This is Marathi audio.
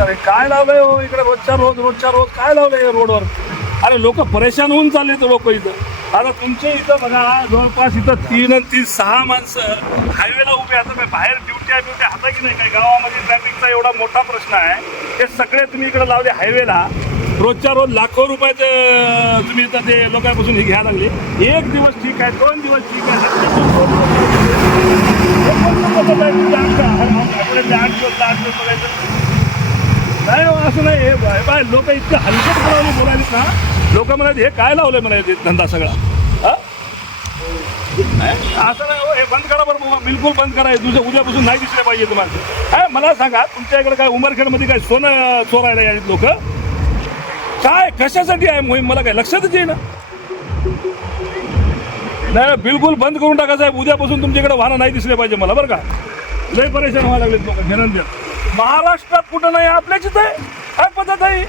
अरे काय लावलंय हो इकडे रोजच्या रोज काय लावलंय रोडवर. अरे लोक परेशान होऊन चालले तर लोक इथं. आता तुमच्या इथं बघा जवळपास इथं 3 आणि 3 6 माणसं हायवेला उभे आता बाहेर ड्युटी हाता की नाही काय. गावामध्ये ट्रॅफिकचा एवढा मोठा प्रश्न आहे. हे सगळे तुम्ही इकडे लावले हायवेला. रोजच्या रोज लाखो रुपयाचं तुम्ही इथं ते लोकांपासून हे घ्यायला लागले. एक दिवस ठीक आहे, 2 दिवस ठीक आहे, नाही असं नाही. हे बाय लोक इतकं हलकटपणाने बोलायलेत ना. लोक म्हणाले हे काय लावलंय म्हणायचे धंदा सगळा. असं नाही हो, हे बंद करा बरं बाबा, बिलकुल बंद करा. उद्यापासून नाही दिसले पाहिजे तुम्हाला. काय मला सांगा तुमच्या इकडे काय उमरखेडमध्ये काय सोनं चोरायला यायचे लोक काय कशासाठी आहे मोहीम मला काय लक्षातच येईना. नाही बिलकुल बंद करून टाका साहेब. उद्यापासून तुमच्याकडे वाहनं नाही दिसले पाहिजे मला बरं का. लय परेशान व्हायला लागलेत लोक घेणं. महाराष्ट्रात कुठं नाही आपल्याचीच आहे काय पद्धत आहे.